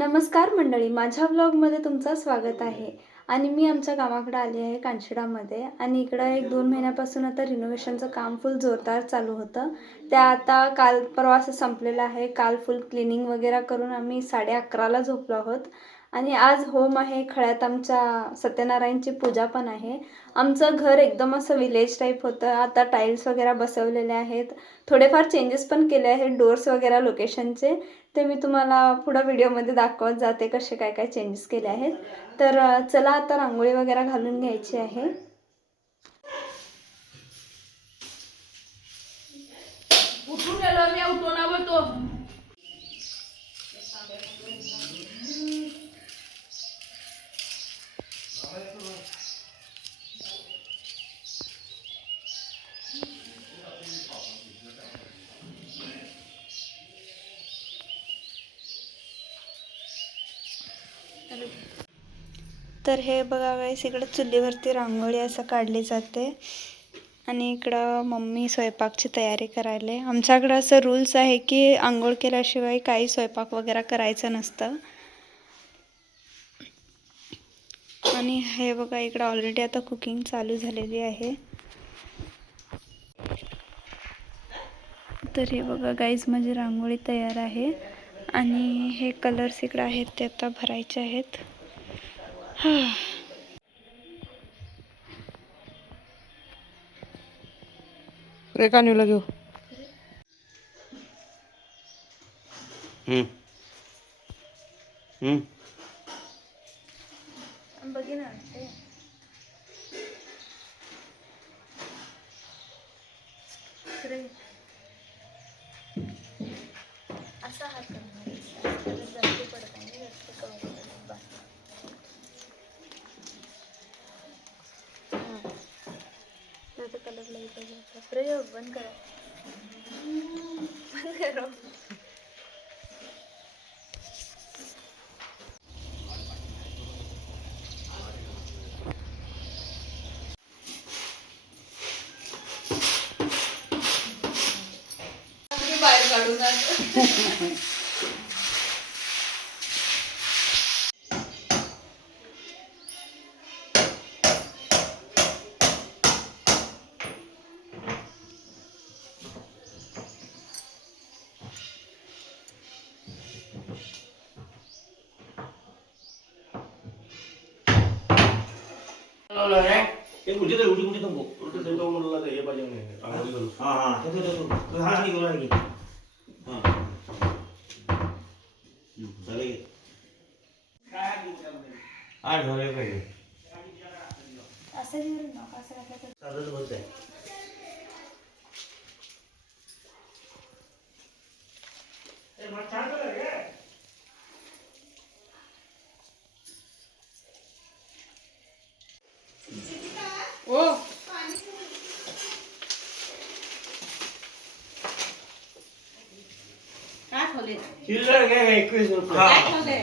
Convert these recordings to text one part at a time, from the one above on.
नमस्कार मंडळी, माझ्या व्लॉगमध्ये तुमचं स्वागत आहे. आणि मी आमच्या गावाकडे आली आहे कांशिडामध्ये. आणि इकडं 1-2 महिन्यापासून आता रिनोव्हेशनचं काम फुल जोरदार चालू होतं. त्या आता काल परवा असं संपलेलं आहे. काल फुल क्लिनिंग वगैरे करून आम्ही 11:30ला झोपलो आहोत. आणि आज होम आहे, खळ्यात आमच्या सत्यनारायणची पूजा पण आहे. आमचं घर एकदम असं विलेज टाईप होतं. आता टाईल्स वगैरे बसवलेले आहेत, थोडेफार चेंजेस पण केले आहेत डोर्स वगैरे लोकेशनचे. ते मी तुम्हाला पुढे व्हिडिओमध्ये दाखवत जाते कसे काय काय चेंजेस केले आहेत. तर चला आता रांगोळी वगैरे घालून घ्यायची आहे. तर हे बघा गाईस, इकडे चुलीवरती रांगोळी असं काढली जाते. आणि इकडं मम्मी स्वयंपाकची तयारी करायला. आमच्याकडं असं रूल्स आहे की आंघोळ केल्याशिवाय काही स्वयंपाक वगैरे करायचं नसतं. आणि हे बघा, इकडं ऑलरेडी आता कुकिंग चालू झालेली आहे. तर हे बघा गाईज, माझी रांगोळी तयार आहे. आणि हे कलर्स इकडे आहेत ते आता भरायचे आहेत. रेखा न्यूला घेऊ. बघी ना असा हात जास्त पडत आहे, जास्त कवर कलर लाईट प्रयोग बंद करा, बंद करो. बाहेर काढून चिल्लर घ्या 21 रुपये.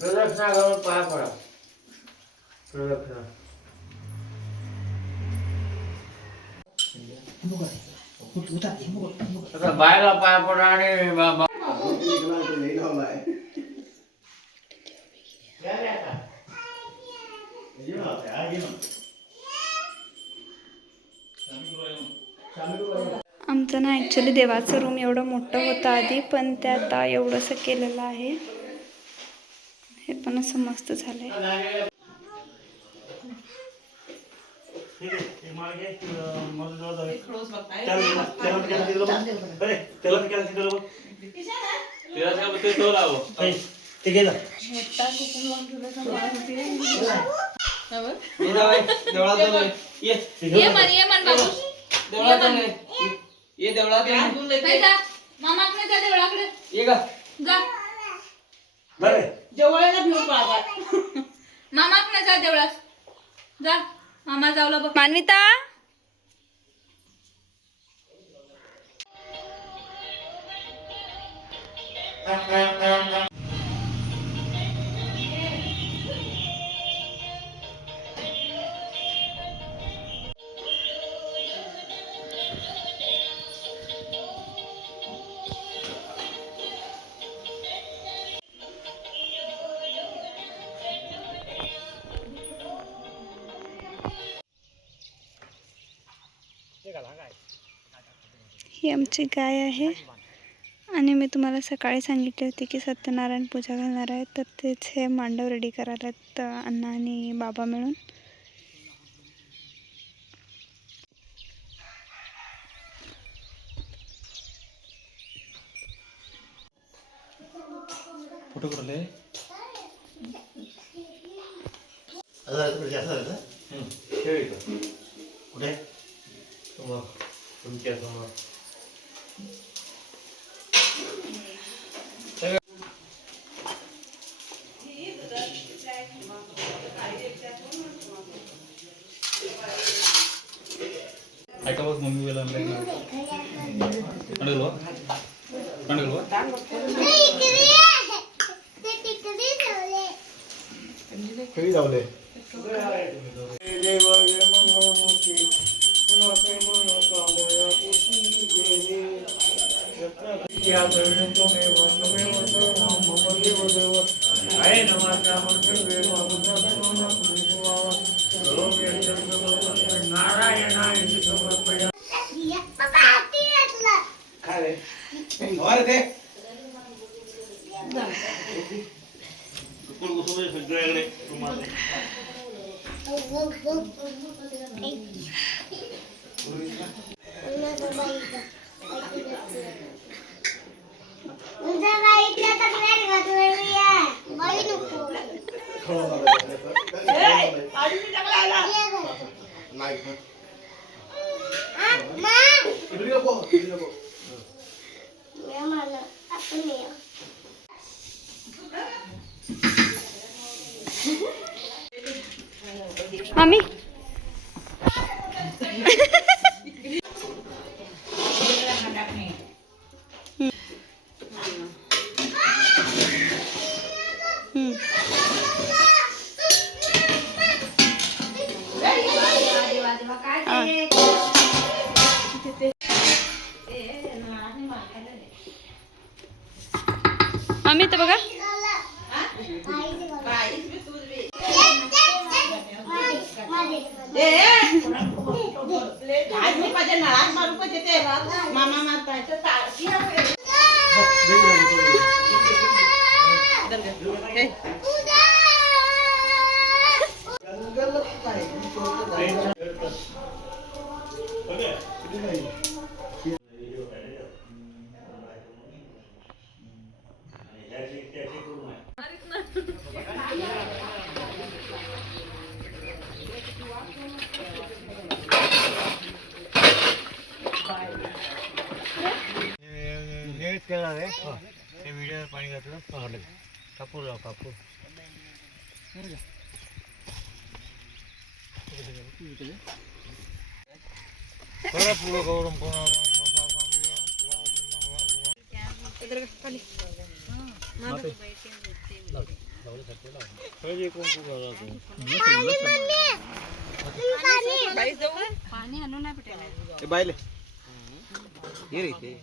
प्रदक्षिणा करून पाया पडा. प्रदक्षिणा बायला पाया पडा. आणि आमचं ना ॲक्च्युली देवाचं रूम एवढं मोठं होतं आधी, पण ते आता एवढंसं केलेलं आहे. हे पण असं मस्त झालंय. मामा ये का जा बरं जेवळाला घेऊन बाबा मामाक ना जा देवळात जा मामा जावला बघ मान्विता ही आमची गाय आहे आणि मी तुम्हाला सकाळी सांगितले होते की सत्यनारायण पूजा घालणार आहे तर तेच हे मांडव रेडी करायला आहेत अण्णा आणि बाबा मिळून. फोटो काढले कुठे तुमच्या समोर ऐका बघ मम्मी वेळेला कधी लावले मम्मी मम्मी तर बघा मामा मारतायचं व्हिडिओ पाणी घातलं कापूर लाव कापूर पाणी आणून नाही भेटायला बायले ये रे इथे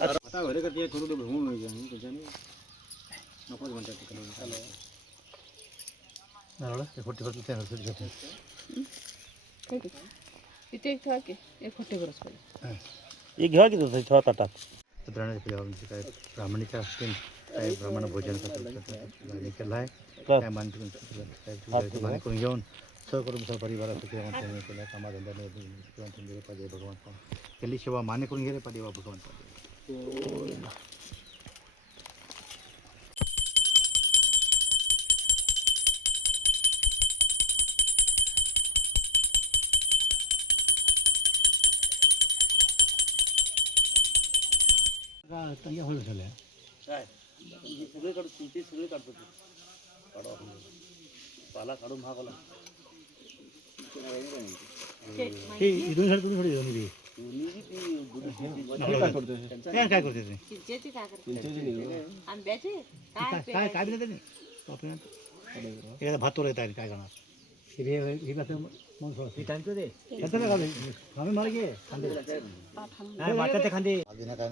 आता घरी करते करू तो भूम आणि त्याच्याने नकोच म्हणतात तिकडे खोटी खोटी इथे ठेवा की एक खोटे बरस पाहिजे एक घ्या की तसं छवा ताटात म्हणजे काय ब्राह्मणीच्या असतील काय ब्राह्मण भोजन केलं आहे काय मानकून घेऊन सहकुटुंब सहपरिवार सुखी केला कामाधंदा दिले पाहिजे भगवंता केली सेवा मान्य करून गेले पाहिजे भगवंता. झाल्या काय सगळे काढतो तुमचे सगळे काढतो काढा पाला काढून महागाला इथून झालं तुम्ही थोडी काय करते काय काय दिलं त्यांनी एखादा भात तोडायचं आहे काय करणार खांदे काय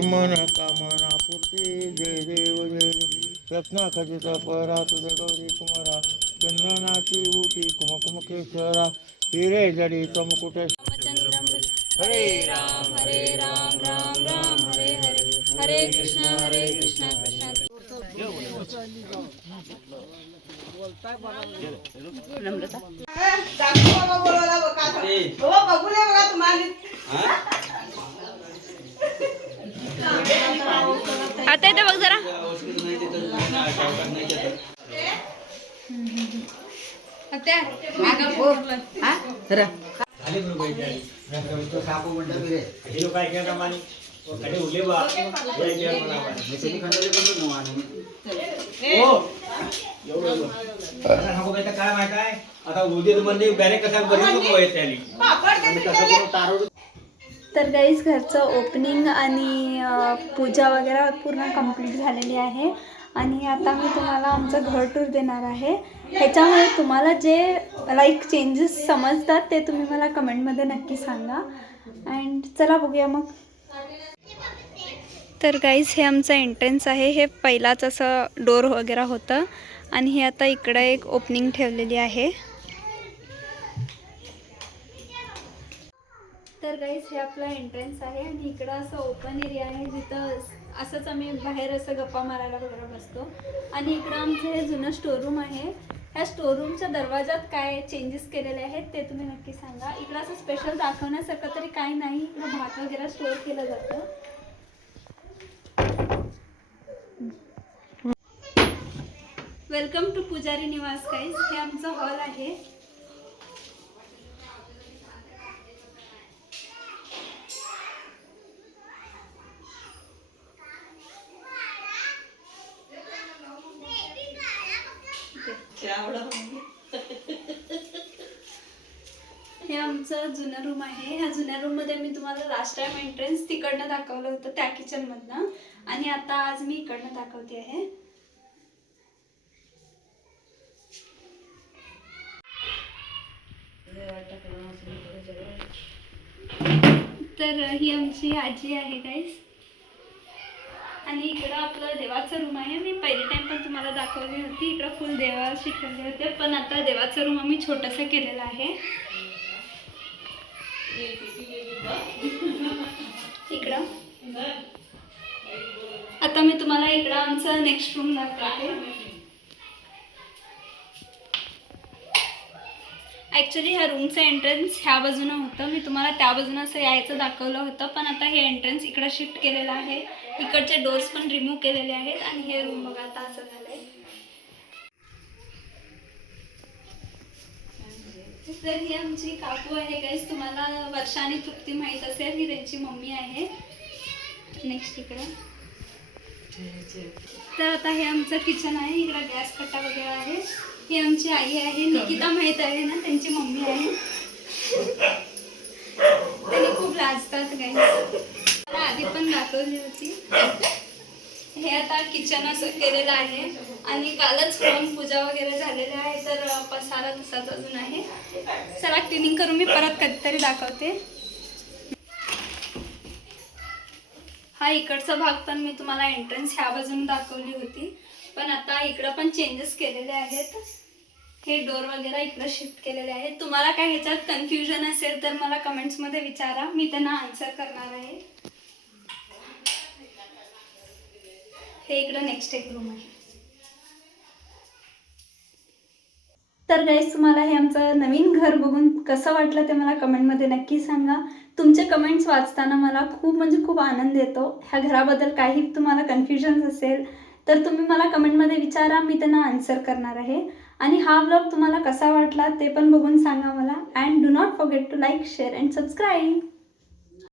मन कामना पूर्ती जय देव जय रत्ना खचित परा तुझ गौरी कुमारा चंदनाची उटी कुमकुमकेश्वरा हिरे जडी तमकुटे हरे राम राम राम हरे हरे हरे कृष्ण कृष्ण आता येते बघ जरा काय माहित आहे आता उद्या म्हणजे बॅरेक कसा तर गाईज घरचं ओपनिंग आणि पूजा वगैरे पूर्ण कंप्लीट झालेली आहे आणि आता मी तुम्हाला आमचं घर टूर देणार आहे. ह्याच्यामुळे तुम्हाला जे लाईक चेंजेस समजतात ते तुम्ही मला कमेंटमध्ये नक्की सांगा. अँड चला बघूया मग. तर गाईज हे आमचं एंट्रन्स आहे. हे पहिलाच असं डोर वगैरे होतं आणि हे आता इकडे एक ओपनिंग ठेवलेली आहे. तर गाईज हे आपलं एंट्रन्स आहे आणि इकडं असं ओपन एरिया आहे जिथं असंच आम्ही बाहेर असं गप्पा मारायला वगैरे बसतो. आणि इकडं आमचं हे जुनं स्टोरूम आहे. ह्या स्टोरूमच्या दरवाजात काय चेंजेस केलेले आहेत ते तुम्ही नक्की सांगा. इकडं असं स्पेशल दाखवण्यासारखं तरी काही नाही. इकडं भात वगैरे स्टोअर केलं जातं. वेलकम टू पुजारी निवास गाईज. हे आमचं हॉल आहे. हे आमचं जुनं रूम आहे. ह्या जुन्या रूम मध्ये मी तुम्हाला लास्ट टाइम एंट्रन्स तिकडनं दाखवलं होतं त्या किचन मधनं आणि आता आज मी इकडनं दाखवते आहे. तर ही आमची आजी आहे गाईस आणि इकडं आपलं देवाचं रूम आहे. मी पहिली टाइम पण तुम्हाला दाखवली होती. इकडं फुल देवाशी ठेवले होते पण आता देवाचं रूम आम्ही छोटंसं केलेलं आहे. इकडं आता मी तुम्हाला इकडं आमचं नेक्स्ट रूम दाखवते. ॲक्च्युली ह्या रूमचं एंट्रन्स ह्या बाजूनं होतं. मी तुम्हाला त्या बाजूनं असं यायचं दाखवलं होतं पण आता हे एंट्रन्स इकडं शिफ्ट केलेलं आहे. इकडचे डोर्स पण रिमूव्ह केलेले आहेत आणि हे रूम बघा आता असं झालंय. तर ही आमची काकू आहे गाईस. तुम्हाला वर्षा आणि तृप्ती माहीत असेल. ही त्यांची मम्मी आहे. नेक्स्ट इकडं तर आता हे आमचं किचन आहे. इकडं गॅस कट्टा वगैरे आहे. ही आमची आई आहे. निकिता माहीत आहे ना त्यांची मम्मी आहे. त्यांनी खूप लाजतात गाईस. मला आधी पण दाखवली होती. हे आता किचन असं केलेलं आहे आणि कालच होम पूजा वगैरे झालेली आहे, तर पसारा तसाच अजून आहे. चला क्लिनिंग करून मी परत कधीतरी दाखवते. हा इकडचा भाग पण मी तुम्हाला एंट्रन्स ह्या बाजून दाखवली होती, पण आता इकडं पण चेंजेस केलेले आहेत. हे डोर वगैरे इकडं शिफ्ट केलेले आहेत. तुम्हाला काय ह्याच्यात कन्फ्युजन असेल तर मला कमेंट्समध्ये विचारा, मी त्यांना आन्सर करणार आहे. हे इकडं नेक्स्ट एक रूम आहे. तर गाईस, तुम्हाला हे आमचं नवीन घर बघून कसं वाटलं ते मला कमेंटमध्ये नक्की सांगा. तुमचे कमेंट्स वाचताना मला खूप म्हणजे खूप आनंद येतो. ह्या घराबद्दल काही तुम्हाला कन्फ्युजन असेल तर तुम्ही मला कमेंटमध्ये विचारा, मी त्यांना आन्सर करणार आहे. आणि हा व्लॉग तुम्हाला कसा वाटला ते पण बघून सांगा मला. And do not forget to like, share and subscribe.